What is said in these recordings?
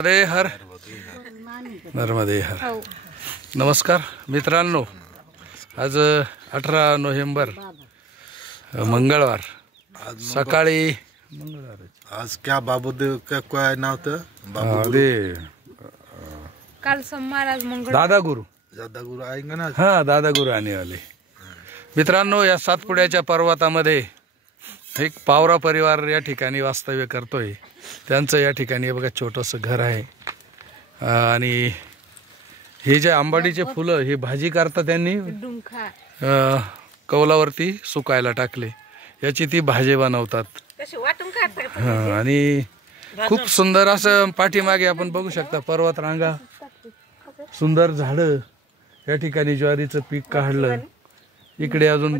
नर्मदे हर नर्मदे हर. नमस्कार मित्रांनो, आज 18 नोव्हेंबर मंगळवार सकाळी आज क्या बाबूदेव का काय नाव तर काल सोमवार आज मंगळ दादा गुरु आएंगे ना. हा दादा गुरु आने वाले. मित्रांनो, या सातपुड्याच्या पर्वतामध्ये एक पावरा परिवार या ठिकाणी वास्तव्य करतोय. त्यांचं या ठिकाणी बघा छोटंसं घर आहे आणि हे जे आंबाडीचे फुलं ही भाजी करता त्यांनी कौलावरती सुकायला टाकले, याची ती भाजी बनवतात. आणि खूप सुंदर असं पाठीमागे आपण बघू शकता पर्वत रांगा, सुंदर झाडं, या ठिकाणी ज्वारीचं पीक काढलं. इकडे अजून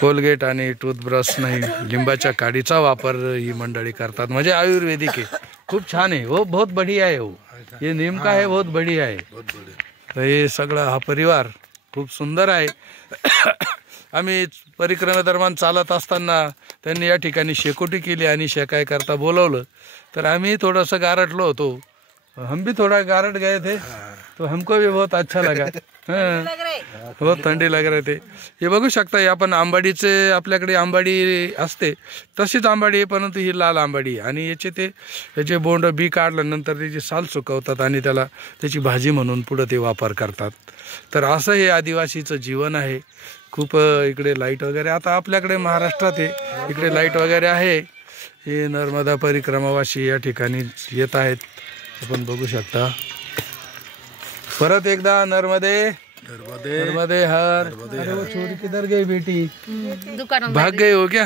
कोलगेट आणि टूथब्रश नाही, लिंबाच्या काडीचा वापर ही मंडळी करतात. म्हणजे आयुर्वेदिक आहे, खूप छान आहे. हो बहुत बढ़िया आहे. हो हे नेमका आहे, बहुत बढ़िया आहे. तर हे सगळा हा परिवार खूप सुंदर आहे. आम्ही परिक्रमेदरम्यान चालत असताना त्यांनी या ठिकाणी शेकोटी केली आणि शेकाय करता बोलवलं, तर आम्ही थोडंसं गारटलो होतो. हम भी थोड़ा गारट गए थे, तो हमको भी बहुत अच्छा लगा. बहुत थंडी लग रहे थे. हे बघू शकता, हे आपण आंबाडीचे, आपल्याकडे आंबाडी असते तशीच आंबाडी आहे, परंतु ही लाल आंबाडी. आणि याचे बोंड बी काढल्यानंतर त्याची साल सुकवतात आणि त्याची भाजी म्हणून पुढे ते वापर करतात. तर असं हे आदिवासीचं जीवन आहे. खूप इकडे लाईट वगैरे, आता आपल्याकडे महाराष्ट्रात आहे, इकडे लाईट वगैरे आहे. हे नर्मदा परिक्रमावासी या ठिकाणी येत आहेत, आपण बघू शकता. परत एकदा नर्मदे नर्मदे हर. अरे वो छोरी किधर गई बेटी, दुकान भाग गई हो क्या?